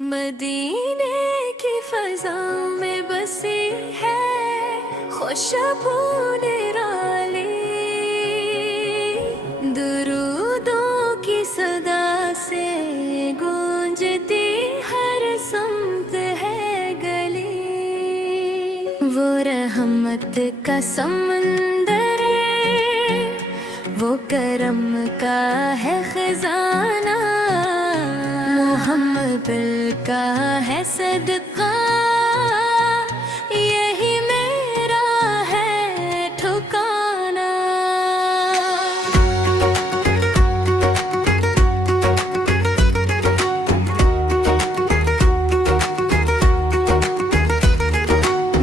मदीने की फज़ाओं में बसी है खुशबू निराली, दुरूदों की सदा से गूंजती हर समत है गली। वो रहमत का समंदर, वो करम का है खजाना, मोहम्मद का है सदका, यही मेरा है ठिकाना।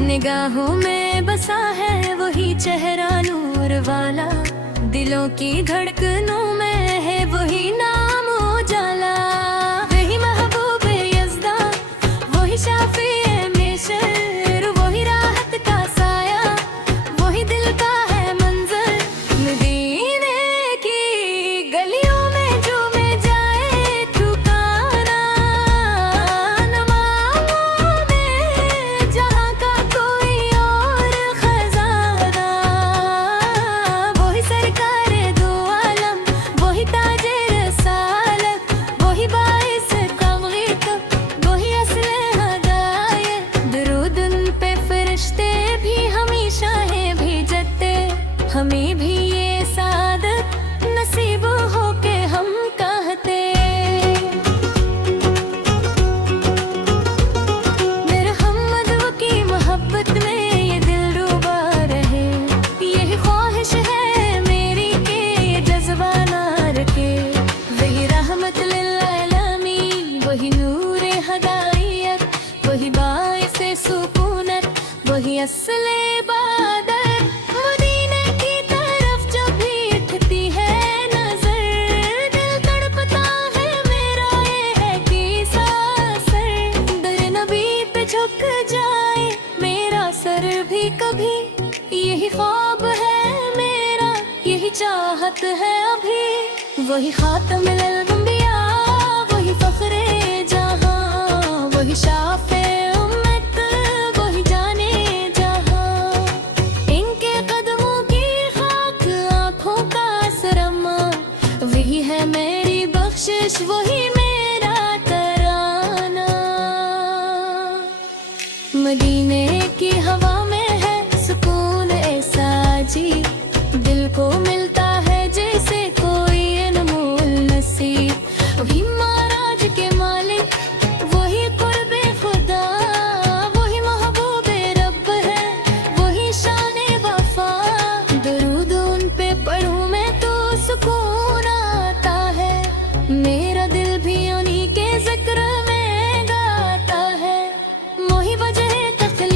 निगाहों में बसा है वही चेहरा नूर वाला, दिलों की धड़कनों में है वही नाम उजाला। वही महबूब यज़्दा, वही शाफ़ी मिस्र, वही राहत का साया, वही दिल का है मंज़र। मदीने की गलियों में जो में जाए ठिकाना, नमाज़ों में जहाँ का कोई और खजाना। वही सरकार दो आलम, वही ताजे रसालत, वही बाइस तग़यीर, वही असले हदायत। दुरूद उन पे फरिश्ते भी हमेशा है भेजते, हमें भी ये सादत नसीब हो के हम कहते। मेरे हमद की मोहब्बत में ये दिल डूबा रहे, यही ख्वाहिश है मेरी कि ये जज्बा ना रखे। वही रहमत लिल आलमीन, वही नूर हदायत, वही बाइस सुकूनत, वही असले इबादत। मदीने की तरफ जब भी उठती है नजर, दिल तड़पता है मेरा ये है कि सासर। दर नबी पे झुक जाए मेरा सर भी कभी, यही ख्वाब है मेरा, यही चाहत है अभी। वही खातमुल अंबिया, वही फख्रे जहां, वही शाफ़े उम्मत, वही जाने जहां। इनके कदमों की खाक आँखों का सरमा, वही है मेरी बख्शिश, वही मेरा तराना। मदीने की हवा में है सुकून ऐसा जी, दिल को मिलता है जैसे कोई अनमोल नसीब। वही माराज के मालिक, वही कुर्बे खुदा, वही महबूब रब है, वही शान वफा। दुरूद उन पे पढ़ूं मैं तो सुकून आता है, मेरा दिल भी उन्हीं के जिक्र में गाता है। मोही वजह तक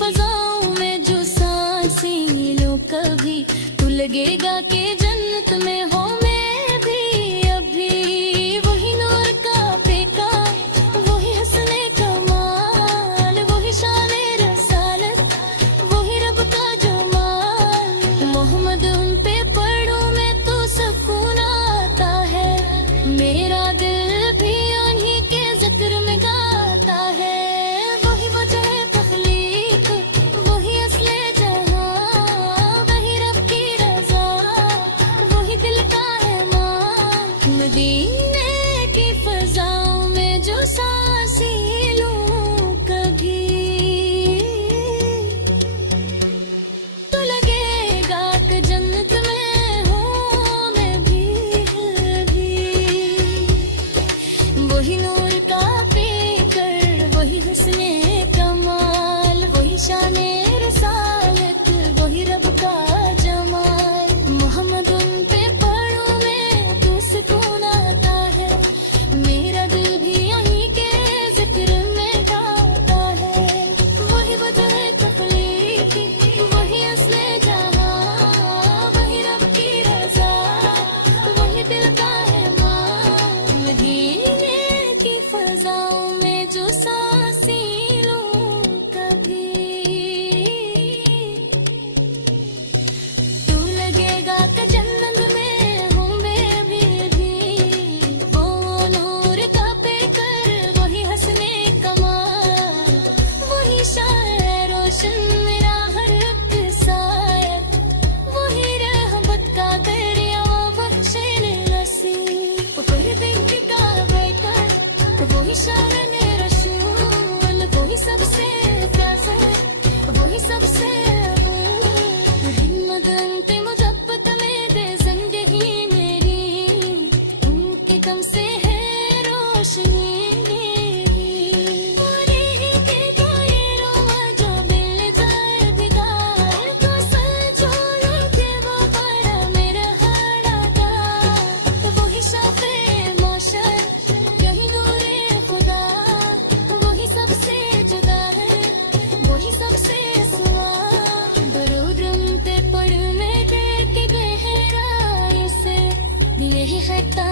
फजाओं में जो सांसें लो कभी, तू लगेगा कि जन्नत में हो मैं भी अभी। वही नूर का पेका, वही हस्ने कमाल, वही शाने रसालत, वही रब का जमाल। मोहम्मद उन पे पढ़ूं मैं तो सुकून आता है, मेरा दिल भी उन्हीं के जिक्र में गाता है। वही वजह है तख्लीक, वही असले जहां, वही रब की रजा, वही दिल का है मान। मदीने की फजाओं में जो सांसें लूं कभी, तो लगेगा कि जन्नत में हूँ मैं भी अभी। वही नूर का पीकर, वही हुस्ने कमाल, वही शाने रसालत, वही रब का जमाल। मोहम्मद उन पे पढ़ूं मैं तो सुकून आता है, मेरा दिल भी यहीं के जिक्र में गाता है। वही वजह है तख्लीक, वही असले जहां, वही रब की रजा, वही दिल का है मान। मदीने की फजाओं में जो सांसें लूं कभी, तू लगेगा कि जन्नत में हूँ मैं भी। वो नूर का पेकर, वही हस्ने कमाल, वही शायर रोशन मेरा हर एक साया, वही रहमत का दरिया बख्शे नसीब। पर्दे का बेटा, वही शायर रसूल, वही सबसे प्यारा, वही सबसे हिम्मत अंते मुजब्बत में दे जिंदगी मेरी, उनके गम से है रोशनी मेरी। पूरी के कोई रोमा जो मिल जाए दिगार, तो सर छोड़ के वो बड़ा मेरा हाड़ा। वही शाफे मौशर, यही नूरे खुदा, वही सबसे जुदा है, वही सबसे सुआ। दरूद पे पढ़ने के गहराई से यही खता